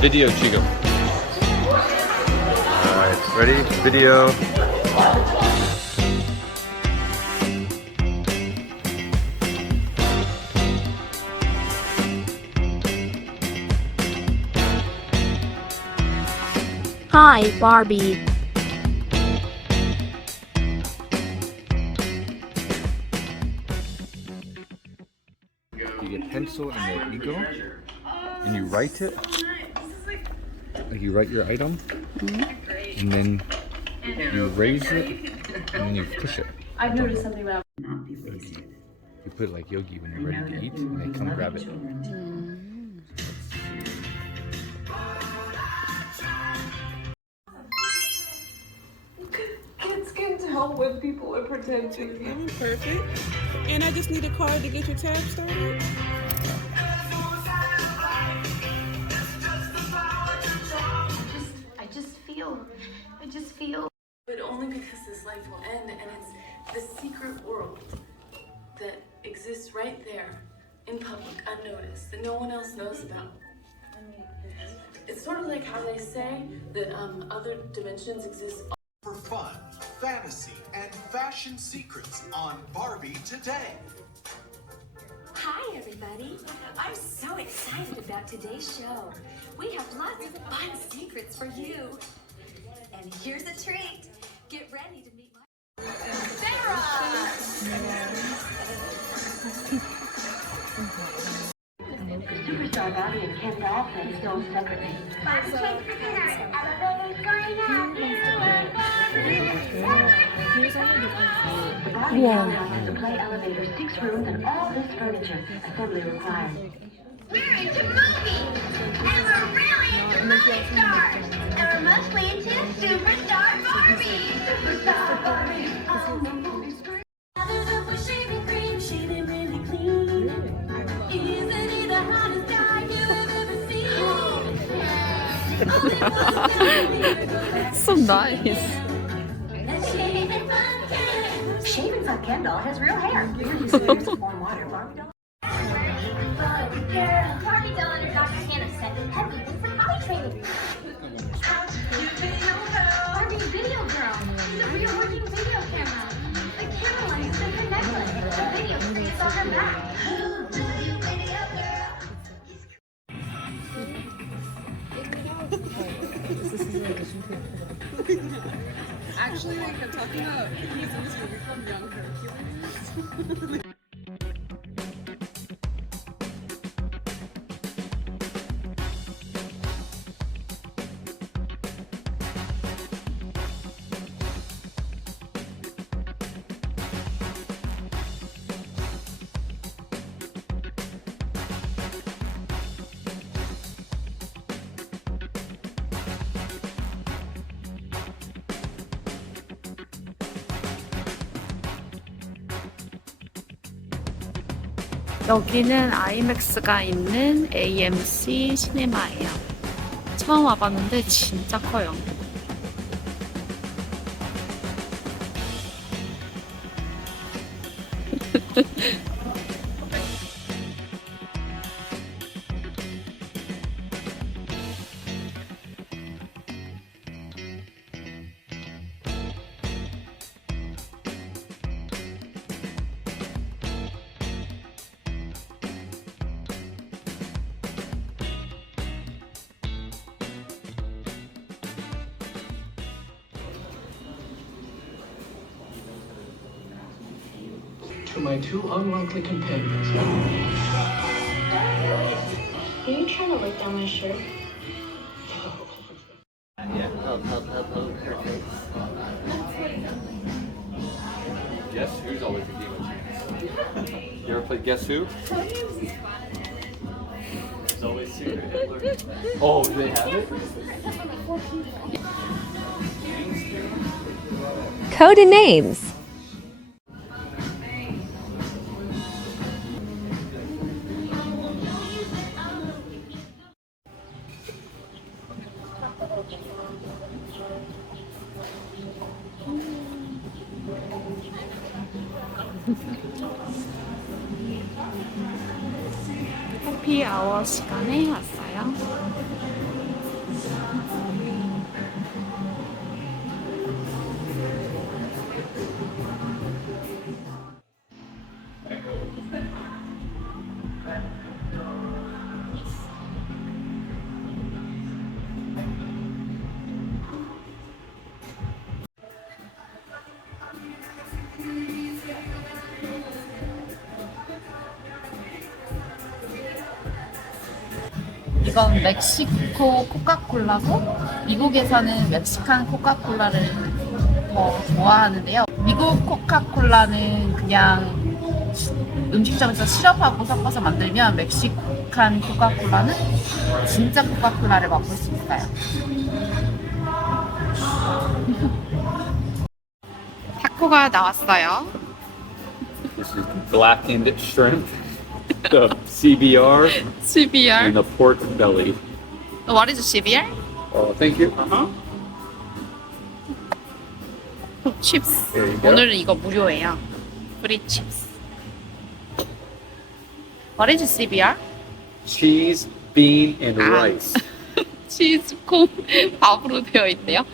Video Chico. Alright, ready? Video. Hi, Barbie. You get pencil and the eagle, and you write it. Like you write your item, and then you raise it, and then you push it. I've noticed something about You put it like yogi when you're ready to eat, and they come grab it. kids can tell when people are pretending. Perfect. And I just need a card to get your tab started. End and it's the secret world that exists right there in public, unnoticed, that no one else knows about. It's sort of like how they say that um, other dimensions exist for fun, fantasy, and fashion secrets on Barbie today. Hi, everybody. I'm so excited about today's show. We have lots of fun secrets for you. And here's a treat. Get ready to and Ken Doll play still separately. The Barbie townhouse has a play elevator, six rooms, and all this furniture. Assembly required. We're into movies, and we're really into movie stars, and we're mostly into superstar Barbie. Superstar Barbie on So nice. shaving fun can. Shaving Fun Ken doll has real hair. Here's a series of warm water. Barbie doll. Barbie girl, Barbie doll under Dr. Hannah said heavy for potty training. Barbie video girl. She's a real working video camera. The camera light is in her necklace. The video stays on her back. Actually, like, I'm talking about he's in this movie called Young Hercules. 여기는 아이맥스가 있는 AMC 시네마예요. 처음 와봤는데 진짜 커요. to my two unlikely companions. Are you trying to lick down my shirt? Guess who's always a game of chance? You ever played Guess Who? It's always secret Hitler. Oh, do they have it? Code names. 해피 아워 시간에 왔어요. 이건 멕시코 코카콜라고 미국에서는 멕시칸 코카콜라를 더 좋아하는데요. 미국 코카콜라는 그냥 음식점에서 시럽하고 섞어서 만들면 멕시칸 코카콜라는 진짜 코카콜라를 맛볼 수 있어요. 타코가 나왔어요. This is blackened shrimp, the CBR, and CBR. the pork belly. What is CBR? Oh, thank you. Uh-huh. 칩스. You go. 오늘은 이거 무료예요. 프리 칩스. What is CBR? Cheese, bean, and Ah. rice. 치즈콩 밥으로 되어 있네요.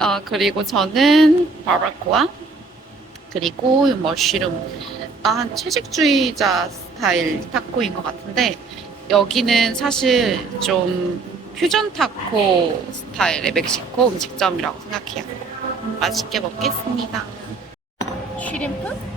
어, 그리고 저는 바라코아 그리고 이 머쉬룸 아, 한 채식주의자 스타일 타코인 것 같은데 여기는 사실 좀 퓨전 타코 스타일의 멕시코 음식점이라고 생각해요. 맛있게 먹겠습니다. 쉬림프?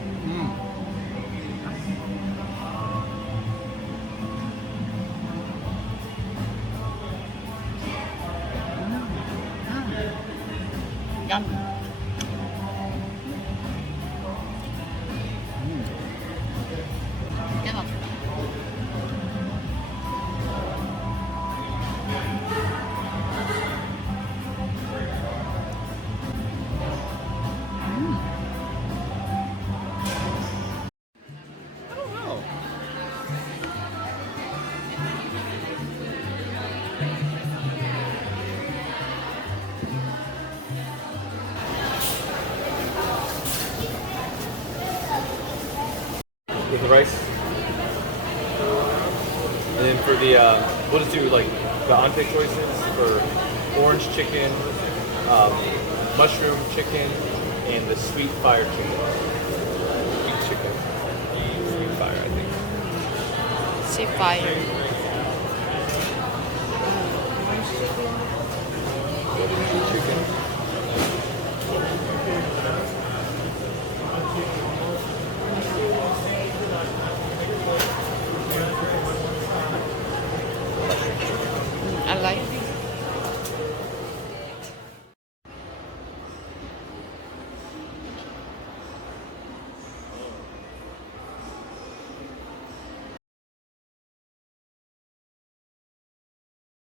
And then for the, uh, we'll just do like the entree choices for orange chicken, um, mushroom chicken, and the sweet fire chicken. Sweet chicken. Sweet fire, I think. Sweet fire. Chicken. I like